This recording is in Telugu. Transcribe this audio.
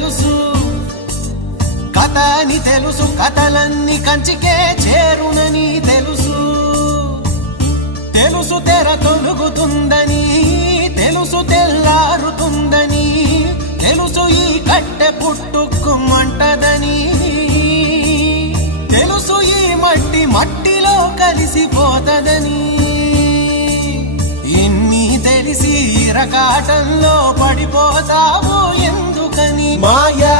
తెలుసు, కథ అని తెలుసు, కథలన్నీ కంచికే చేరునని తెలుసు. తెలుసు తెర తొలుగుతుందని, తెలుసు తెల్లారుతుందని, తెలుసు ఈ కట్టె పుట్టుకుమంటదని, తెలుసు ఈ మట్టి మట్టిలో కలిసిపోతదని. ఇన్ని తెలిసి ఇరకాటంలో పడిపోతావు ఎందుకని? మాయా